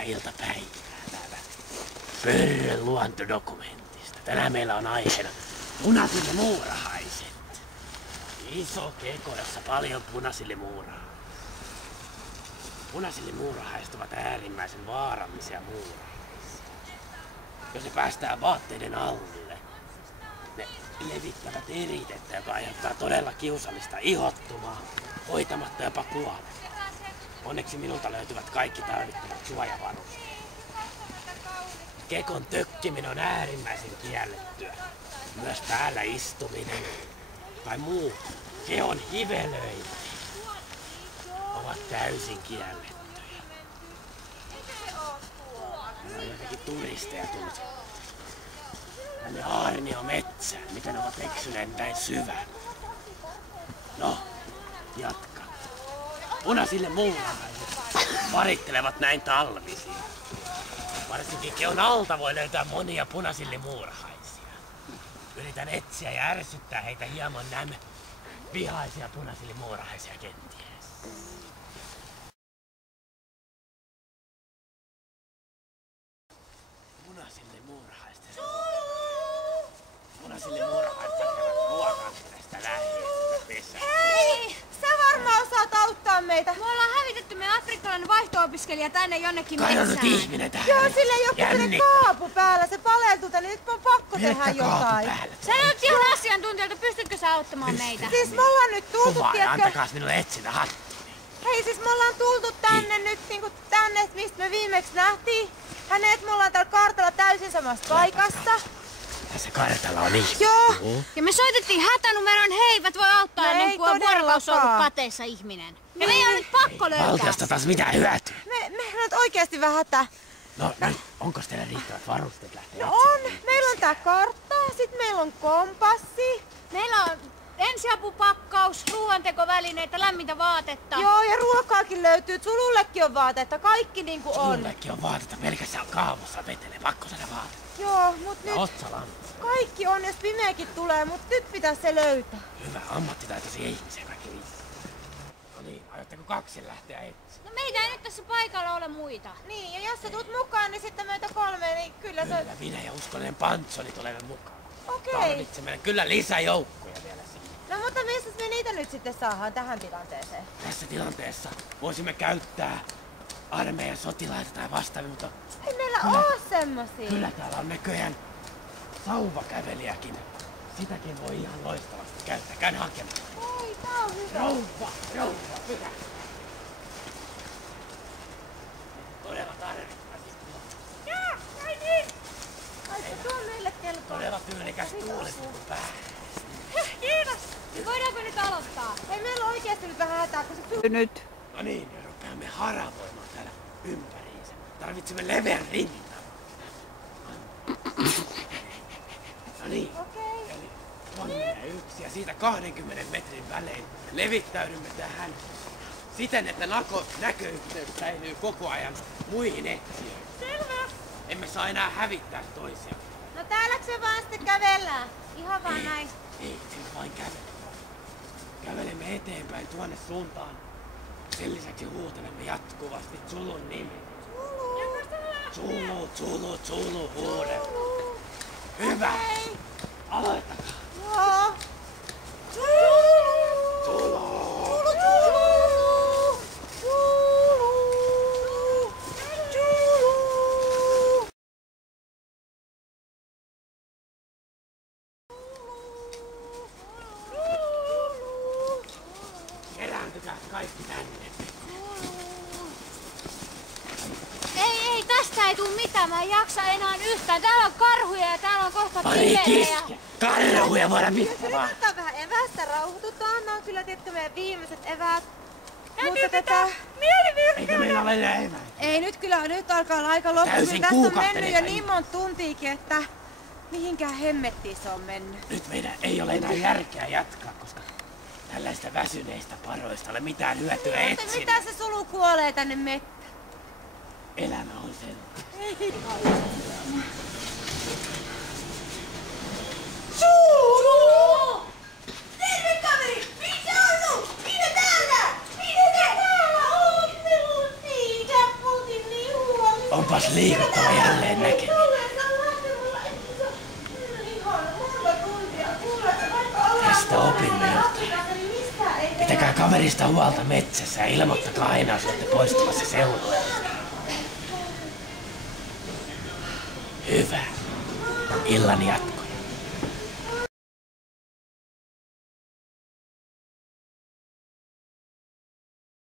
hyvää iltapäivää täällä Pörrön luontodokumentista. Tänään meillä on aiheena punasille muurahaiset. Iso keko, jossa paljon punaisille muurahaisia. Punaisille muurahaiset ovat äärimmäisen vaarallisia muurahaisia. Jos ne päästään vaatteiden alle, ne levittävät eritettä, joka aiheuttaa todella kiusallista ihottumaa, hoitamatta jopa kuolemaa. Onneksi minulta löytyvät kaikki tarvittavat suojavarusteet. Kekon tökkiminen on äärimmäisen kiellettyä. Myös päällä istuminen tai muu kehon hivelöinti ovat täysin kiellettyjä. Meillä on jotenkin turisteja tullut tänne aarniometsään. Miten ne ovat eksyneet näin syvään? No, jatka. Punaisille muurahaiset varittelevat näin talvisin. Varsinkin kehon alta voi löytää monia punaisille muurahaisia. Yritän etsiä ja ärsyttää heitä hieman nämä vihaisia punaisille muurahaisia kenties. Punaisille muurahaisten hakevat ruokaa tästä läheisestä pesää. Hei! Sä varmaan osaat auttaa meitä. Me ollaan hävitetty meidän afrikkalainen vaihto-opiskelija tänne jonnekin metsään. Kai on nyt ihminen tähän. Joo, sillä ei joku tämmönen kaapu päällä. Se paleltuu tänne. Nyt on pakko tehdä jotain. Sä oot ihan asiantuntijalta. Pystytkö sä auttamaan meitä? Siis me ollaan nyt tultu, tiedätkö? Antakaas minulle etsintä hattu. Hei, siis me ollaan tultu tänne nyt niinku tänne, mistä me viimeksi nähtiin. Hänet me ollaan täällä kartalla täysin samassa paikassa. Tässä kartalla on ihminen. Joo. Ja me soitettiin hätänumeron, he eivät voi auttaa ennen kuin on vuorokaus ollut kateessa ihminen. Ja meidän on nyt pakko löytää. Valtiosta taas mitään hyötyä. Meillä on oikeasti vähän hätä. No nyt, onko teillä riittävät varusteet lähteä No on. Meillä on tää kartta, sit meillä on kompassi. Meillä on ensiapupakkaus, ruoantekovälineitä, lämmintä vaatetta. Joo, ja ruokaakin löytyy. Sulullekin on vaatetta. Kaikki niinku on. Sulullekin on vaatetta. Pelkästään kaavussa vetelee. Pakko saada vaatetta. Joo, mut nyt Otsalantti. kaikki on, jos pimeäkin tulee, mut nyt pitää se löytää. Hyvä, ammattitaitoisia ihmisiä kaikki lisää. No niin, aiotteko kaksin lähteä etsiä? No meitä ei nyt tässä paikalla ole muita. Niin, ja jos sä tulet mukaan, niin sitten meitä 3, niin kyllä se... Kyllä, minä ja uskollinen Pantsoni tulemme mukaan. Okei. Tarvitsemme kyllä lisäjoukkoja vielä siihen. No mutta missä me niitä nyt sitten saadaan tähän tilanteeseen? Tässä tilanteessa voisimme käyttää armeijan sotilaita tai vastaavia, mutta... Ei meillä oo semmosia. Kyllä täällä on näköjään sauvakävelijäkin. Sitäkin voi ihan loistavasti käyttää. Käyn hakemaan. Oi, tää on hyvä. Rouva, pyhä. Todella tarvittaisiin. Jaa, ai niin! Ai se tuo meille kelpaa. Todella tyylikäs tuulipuku päällä. Kiitos! Voidaanko nyt aloittaa? Ei meillä on oikeesti nyt vähän hätää, kun se nyt. No niin, ja rupeamme haravoimaan täällä ympäriinsä. Tarvitsemme leveän rinnan. No niin. Okei. Eli 1 ja siitä 20 metrin välein levittäydymme tähän siten, että näköyhteys säilyy koko ajan muihin etsijöihin. Selvä. Emme saa enää hävittää toisia. No täälläkö se vaan sitten kävellään? Ihan vaan näin. Ei, emme vain kävele. Kävelemme eteenpäin tuonne suuntaan. Sen lisäksi huutelemme jatkuvasti Zulun nimi. Zulu, huude. Hyvä. Aloittakaa. Joo. Zulu. Kerääntykää kaikki tänne. Ei, tästä ei tuu mitään. Mä en jaksa enää yhtään. Täällä on karhuja ja täällä on kohta pimeä. Karhuja voidaan mistä vaan. Nyt vähän evästä rauhoitutaan. Nää on kyllä tietkö meidän viimeiset eväät. Mutta tätä... Eikö meillä ole enää eväitä? Ei, nyt alkaa olla aika loppu. Täysin Tästä on mennyt jo kuukahteleita niin monta tuntiikin, että mihinkään hemmettiin se on mennyt. Nyt meidän ei ole enää järkeä jatkaa, koska tällaista väsyneistä paroista ole mitään hyötyä etsiä. Mitä se Sulu kuolee tänne mettään? Elämä on sellainen. Sulu! Terve kaveri! Missä on ollut? Mitä täällä? Mitä täällä on? Siitä putin niin huomioon. Onpas liikuttava jälleen näkeminen. Tästä opimme jotain. Pitäkää kaverista huolta metsässä ja ilmoittakaa aina, jos olette poistumassa seudueelta. Hyvä. Illan jatko.